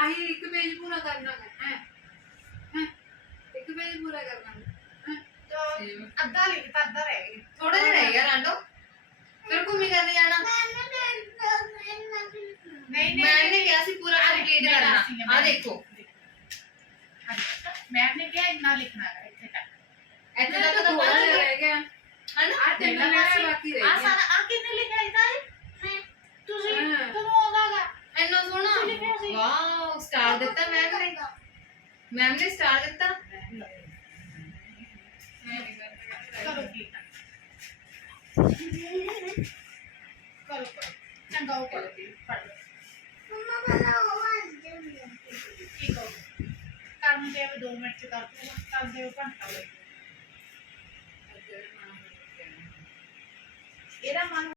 ਆਹੀ ਇੱਕ ਪੇਜ ਪੂਰਾ ਕਰਨਾ ਹੈ ਹੈ ਹੈ ਇੱਕ ਪੇਜ ਪੂਰਾ ਕਰਨਾ ਹੈ तो अद्धा लिखता अद्धा रह गया ਥੋੜਾ ਜਿਹਾ ਰਹਿ ਗਿਆ ਰਾਂਡੋ ਫਿਰ ਘੁੰਮੀ ਕਰਨੇ ਜਾਣਾ नहीं नहीं ਮੈਮ ਨੇ ਕਿਹਾ ਸੀ ਪੂਰਾ ਕੰਪਲੀਟ मैं ਕਰਨਾ ਦੱਸਦੀ ਹਾਂ, ਆ मैं- ਦੇਖੋ हाँ जी, मैम ने क्या इतना लिखना है इतने तक ਇੱਥੇ ਇੱਥੇ ਤੱਕ ਤਾਂ ਤਾਂ ਥੋੜਾ ਪਹੁੰਚ ਜਿਹਾ ਗਏ ਰਹਿ ਗਿਆ ਹਨਾ ਆ ਤਿੰਨ ਲੈਣਾ ਬਾਕੀ ਰਹਿ आ ਗਿਆ सारा आ कितने ਦਿੱਤਾ ਮੈਂ ਕਰੇ ਮੈਮ ਨੇ ਸਟਾਰ ਦਿੱਤਾ ਕਰੋ ਚੰਗਾ ਹੋ ਗਿਆ ਫੜ ਮਮਾ ਵਾਲਾ ਉਹ ਅੰਜਮ ਠੀਕ ਹੋ ਕੰਮ ਦੇ 2 ਮਿੰਟ ਚ ਕਰ ਦੂੰ ਕੰਮ ਦੇ ਘੰਟਾ ਲੱਗੇ ਇਹਦਾ ਮਨ